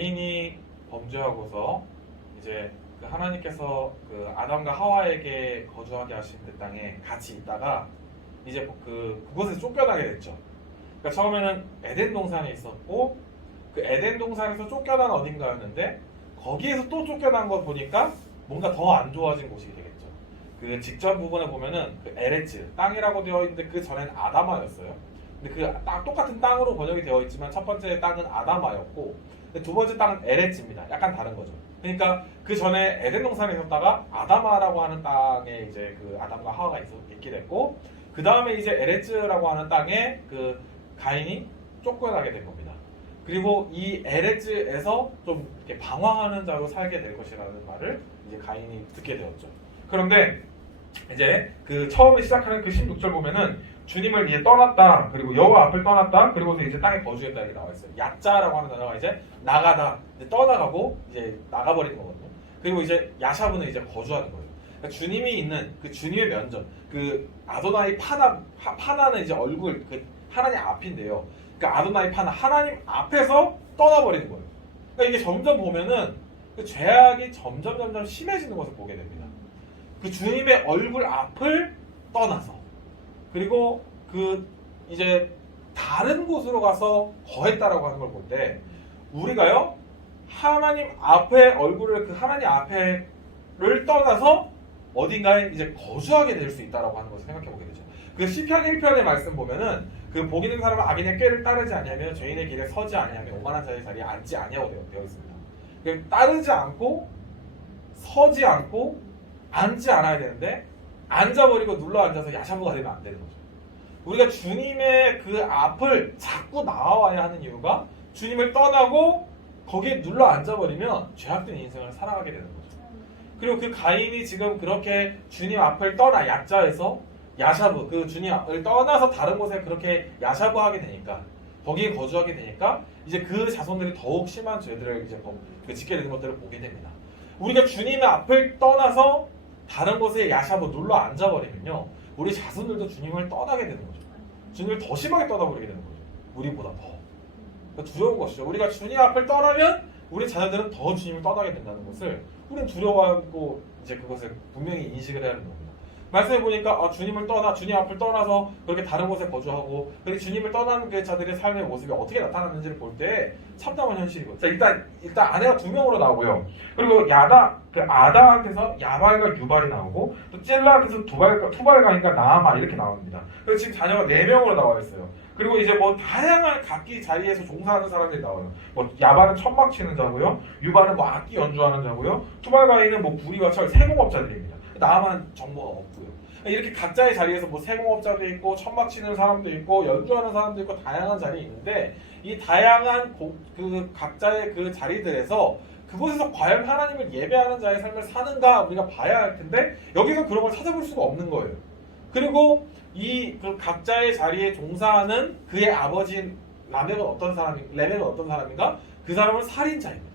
가인이 범죄하고서 이제 그 하나님께서 그 아담과 하와에게 거주하게 하신 그 땅에 같이 있다가 이제 그곳에서 쫓겨나게 됐죠. 그러니까 처음에는 에덴 동산에 있었고 그 에덴 동산에서 쫓겨난 어딘가였는데 거기에서 또 쫓겨난 거 보니까 뭔가 더 안 좋아진 곳이 되겠죠. 그 직전 부분에 보면은 그 에레츠 땅이라고 되어 있는데 그 전에는 아다마였어요. 근데 그 똑같은 땅으로 번역이 되어 있지만 첫 번째 땅은 아다마였고 두 번째 땅은 에레츠입니다. 약간 다른 거죠. 그러니까 그 전에 에덴 동산에 있었다가 아다마라고 하는 땅에 이제 그 아담과 하와가 있게 됐고 그 다음에 이제 에레츠라고 하는 땅에 그 가인이 쫓겨나게 된 겁니다. 그리고 이 에레츠에서 좀 이렇게 방황하는 자로 살게 될 것이라는 말을 이제 가인이 듣게 되었죠. 그런데 이제 그 처음에 시작하는 그 16절 보면은 주님을 이제 떠났다, 그리고 여호와 앞을 떠났다, 그리고서 이제 땅에 거주했다 이렇게 나와 있어요. 야자라고 하는 단어가 이제 나가다, 이제 떠나가고 이제 나가버리는 거거든요. 그리고 이제 야샤브는 이제 거주하는 거예요. 그러니까 주님이 있는 그 주님의 면전, 그 아도나이 파나는 이제 얼굴 그 하나님 앞인데요. 그러니까 아도나이 파나 하나님 앞에서 떠나버리는 거예요. 그러니까 이게 점점 보면은 그 죄악이 점점 심해지는 것을 보게 됩니다. 그 주님의 얼굴 앞을 떠나서 그리고 그 이제 다른 곳으로 가서 거했다라고 하는 걸 볼 때 우리가요 하나님 앞에 얼굴을 그 하나님 앞에를 떠나서 어딘가에 이제 거주하게 될 수 있다라고 하는 것을 생각해 보게 되죠. 그 시편 1편의 말씀 보면은 그 복 있는 사람은 악인의 꾀를 따르지 아니하며 죄인의 길에 서지 아니하며 오만한 자의 자리에 앉지 아니하고 되어 있습니다. 그러니까 따르지 않고 서지 않고 앉지 않아야 되는데 앉아버리고 눌러 앉아서 야샤브가 되면 안 되는 거죠. 우리가 주님의 그 앞을 자꾸 나와야 하는 이유가 주님을 떠나고 거기에 눌러 앉아버리면 죄악된 인생을 살아가게 되는 거죠. 그리고 그 가인이 지금 그렇게 주님 앞을 떠나 야자에서 야샤브 그 주님을 떠나서 다른 곳에 그렇게 야샤브하게 되니까 거기에 거주하게 되니까 이제 그 자손들이 더욱 심한 죄들을 이제 짓게 되는 것들을 보게 됩니다. 우리가 주님의 앞을 떠나서 다른 곳에 야샤브 눌러 앉아버리면요 우리 자손들도 주님을 떠나게 되는 거죠. 주님을 더 심하게 떠나버리게 되는 거죠. 우리보다 더. 그러니까 두려운 것이죠. 우리가 주님 앞을 떠나면 우리 자녀들은 더 주님을 떠나게 된다는 것을 우리는 두려워하고 이제 그것을 분명히 인식을 해야 하는 겁니다. 말씀해 보니까 주님을 떠나 주님 앞을 떠나서 그렇게 다른 곳에 거주하고 그리고 주님을 떠나는 그 자들의 삶의 모습이 어떻게 나타나는지를 볼 때 참담한 현실이거든요. 자, 일단 아내가 두 명으로 나오고요. 그리고 아다한테서 야발과 유발이 나오고 또 찔라한테서 투발가니까 나아마 이렇게 나옵니다. 그래서 지금 자녀가 4명으로 나와 있어요. 그리고 이제 뭐 다양한 각기 자리에서 종사하는 사람들이 나와요. 뭐 야발은 천막 치는 자고요. 유발은 뭐 악기 연주하는 자고요. 투발가인은 뭐 구리와 철 세공업자들입니다. 나만 정보가 없고요. 이렇게 각자의 자리에서 뭐 세공업자도 있고 천막 치는 사람도 있고 연주하는 사람도 있고 다양한 자리에 있는데 이 다양한 그 각자의 그 자리들에서 그곳에서 과연 하나님을 예배하는 자의 삶을 사는가 우리가 봐야 할 텐데 여기서 그런 걸 찾아볼 수가 없는 거예요. 그리고 그 각자의 자리에 종사하는 그의 아버지인 레멕은 어떤 사람인가? 그 사람은 살인자입니다.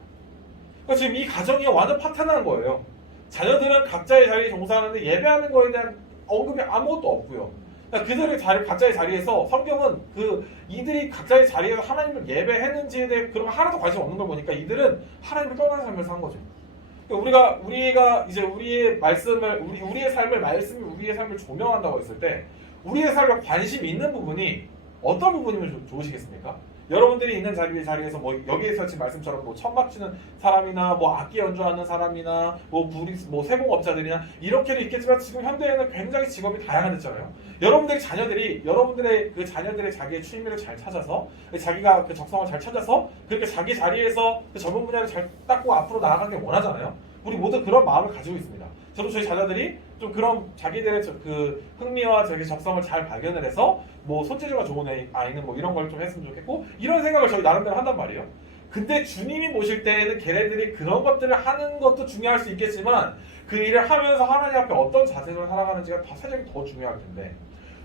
그러니까 지금 이 가정이 완전 파탄난 거예요. 자녀들은 각자의 자리에 종사하는데 예배하는 거에 대한 언급이 아무것도 없고요. 그러니까 그들의 각자의 자리에서 성경은 이들이 각자의 자리에서 하나님을 예배했는지에 대해 그런 거 하나도 관심 없는 걸 보니까 이들은 하나님을 떠나는 삶을 산 거죠. 그러니까 우리가 이제 우리의 삶을 말씀이 우리의 삶을 조명한다고 했을 때 우리의 삶에 관심이 있는 부분이 어떤 부분이면 좋으시겠습니까? 여러분들이 있는 자리에서 뭐 여기에서 지금 말씀처럼 뭐 천막 치는 사람이나 뭐 악기 연주하는 사람이나 뭐 세공업자들이나 이렇게도 있겠지만 지금 현대에는 굉장히 직업이 다양해졌잖아요. 여러분들의 그 자녀들의 자기의 취미를 잘 찾아서 자기가 그 적성을 잘 찾아서 그렇게 자기 자리에서 그 전문 분야를 잘 닦고 앞으로 나아가길 원하잖아요. 우리 모두 그런 마음을 가지고 있습니다. 저도 저희 자녀들이 좀 그런 자기들의 그 흥미와 자기 적성을 잘 발견을 해서 뭐 손재주가 좋은 아이는 뭐 이런 걸 좀 했으면 좋겠고 이런 생각을 저희 나름대로 한단 말이에요. 근데 주님이 모실 때에는 걔네들이 그런 것들을 하는 것도 중요할 수 있겠지만 그 일을 하면서 하나님 앞에 어떤 자세로 살아가는지가 사실 더 중요할 텐데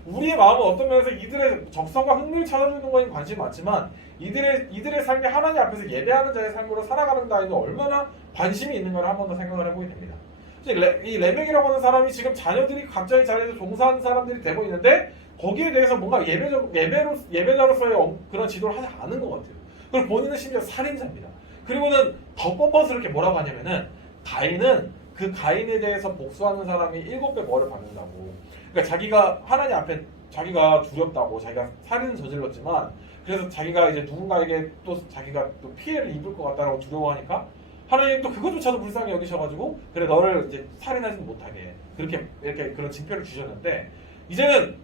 우리의 마음은 어떤 면에서 이들의 적성과 흥미를 찾아주는 거에 관심이 많지만 이들의 삶이 하나님 앞에서 예배하는 자의 삶으로 살아가는 데에는 얼마나 관심이 있는가를 한 번 더 생각을 해보게 됩니다. 이 레멕이라고 하는 사람이 지금 자녀들이 각자의 자리에서 종사하는 사람들이 되고 있는데 거기에 대해서 뭔가 예배자로서의 그런 지도를 하지 않은 것 같아요. 그리고 본인은 심지어 살인자입니다. 그리고는 더 뻔뻔스럽게 뭐라고 하냐면은 가인은 그 가인에 대해서 복수하는 사람이 7배 벌을 받는다고. 그러니까 자기가 하나님 앞에 자기가 두렵다고 자기가 살인을 저질렀지만 그래서 자기가 이제 누군가에게 또 자기가 또 피해를 입을 것 같다라고 두려워하니까 하나님 또 그것조차도 불쌍히 여기셔가지고 그래 너를 이제 살인하지 못하게 그렇게 이렇게 그런 징표를 주셨는데 이제는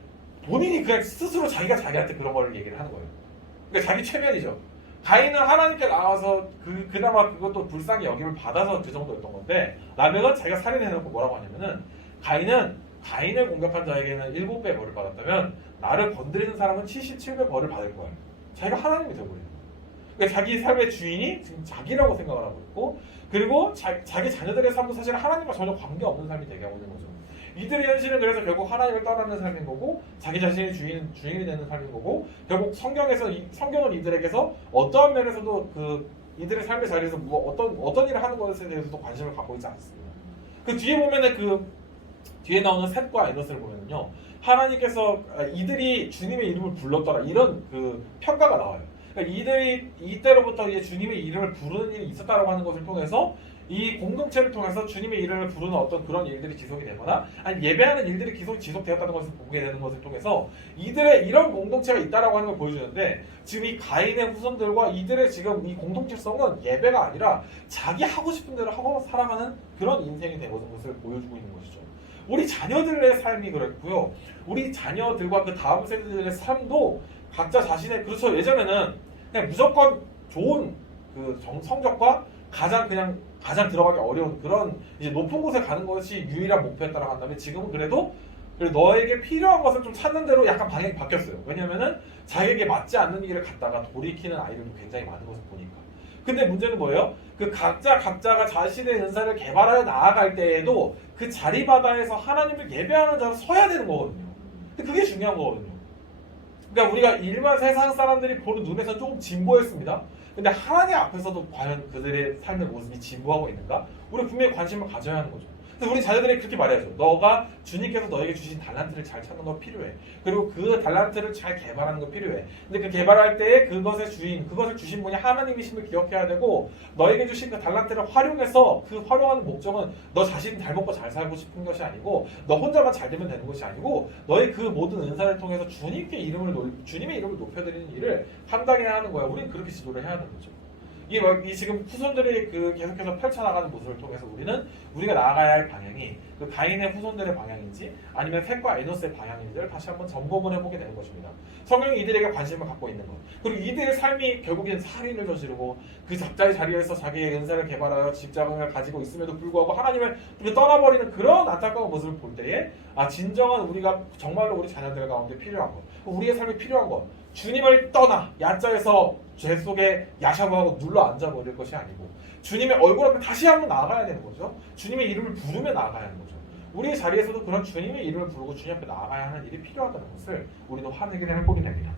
본인이 그냥 스스로 자기가 자기한테 그런 걸 얘기를 하는 거예요. 그러니까 자기 최면이죠. 가인은 하나님께 나와서 그나마 그것도 불쌍히 여김을 받아서 그 정도였던 건데 라멕은 자기가 살인해놓고 뭐라고 하냐면은 가인을 공격한 자에게는 7배 벌을 받았다면 나를 건드리는 사람은 77배 벌을 받을 거야. 자기가 하나님이 되어버리는 거야. 그러니까 자기 삶의 주인이 지금 자기라고 생각을 하고 있고 그리고 자기 자녀들의 삶도 사실 하나님과 전혀 관계없는 삶이 되게 하고 있는 거죠. 이들의 현실은 그래서 결국 하나님을 떠나는 삶인 거고 자기 자신이 주인이 되는 삶인 거고 결국 성경은 이들에게서 어떠한 면에서도 이들의 삶의 자리에서 어떤 일을 하는 것에 대해서도 관심을 갖고 있지 않습니다. 그 뒤에 보면은 뒤에 나오는 셋과 에노스를 보면은요 하나님께서 이들이 주님의 이름을 불렀더라 이런 평가가 나와요. 그러니까 이들이 이때로부터 이제 주님의 이름을 부르는 일이 있었다라고 하는 것을 통해서 이 공동체를 통해서 주님의 이름을 부르는 어떤 그런 일들이 지속이 되거나 아니 예배하는 일들이 지속되었다는 것을 보게 되는 것을 통해서 이들의 이런 공동체가 있다라고 하는 걸 보여주는데 지금 이 가인의 후손들과 이들의 지금 이 공동체성은 예배가 아니라 자기 하고 싶은 대로 하고 살아가는 그런 인생이 된 것을 보여주고 있는 것이죠. 우리 자녀들의 삶이 그랬고요. 우리 자녀들과 그 다음 세대들의 삶도 각자 자신의 그렇죠. 예전에는 그냥 무조건 좋은 성적과 가장 들어가기 어려운 그런 이제 높은 곳에 가는 것이 유일한 목표였다고 한다면 지금은 그래도 너에게 필요한 것을 좀 찾는 대로 약간 방향이 바뀌었어요. 왜냐면은 자기에게 맞지 않는 길을 갔다가 돌이키는 아이들도 굉장히 많은 것을 보니까. 근데 문제는 뭐예요? 각자가 자신의 은사를 개발하여 나아갈 때에도 그 자리바다에서 하나님을 예배하는 자로 서야 되는 거거든요. 근데 그게 중요한 거거든요. 그러니까 우리가 일반 세상 사람들이 보는 눈에서는 조금 진보했습니다. 근데 하나님 앞에서도 과연 그들의 삶의 모습이 진보하고 있는가? 우리 분명히 관심을 가져야 하는 거죠. 그래서 우리 자녀들에게 그렇게 말해야죠. 너가 주님께서 너에게 주신 달란트를 잘 찾는 거 필요해. 그리고 그 달란트를 잘 개발하는 거 필요해. 근데 그 개발할 때에 그것을 주신 분이 하나님이심을 기억해야 되고 너에게 주신 그 달란트를 활용해서 그 활용하는 목적은 너 자신이 잘 먹고 잘 살고 싶은 것이 아니고 너 혼자만 잘 되면 되는 것이 아니고 너의 그 모든 은사를 통해서 주님의 이름을 높여드리는 일을 감당해야 하는 거야. 우리는 그렇게 지도를 해야 되는 거죠. 이 지금 후손들이 계속해서 펼쳐나가는 모습을 통해서 우리가 나아가야 할 방향이 가인의 후손들의 방향인지 아니면 셋과 에노스의 방향인지를 다시 한번 점검을 해보게 되는 것입니다. 성경이 이들에게 관심을 갖고 있는 것 그리고 이들의 삶이 결국엔 살인을 저지르고 그 각자의 자리에서 자기의 은사를 개발하여 직장을 가지고 있음에도 불구하고 하나님을 떠나버리는 그런 안타까운 모습을 볼 때에 진정한 우리가 정말로 우리 자녀들 가운데 필요한 것 우리의 삶에 필요한 것 주님을 떠나 야자에서 죄 속에 야샤브하고 눌러 앉아버릴 것이 아니고 주님의 얼굴 앞에 다시 한번 나아가야 되는 거죠. 주님의 이름을 부르며 나아가야 하는 거죠. 우리의 자리에서도 그런 주님의 이름을 부르고 주님 앞에 나아가야 하는 일이 필요하다는 것을 우리도 확인을 해보게 됩니다.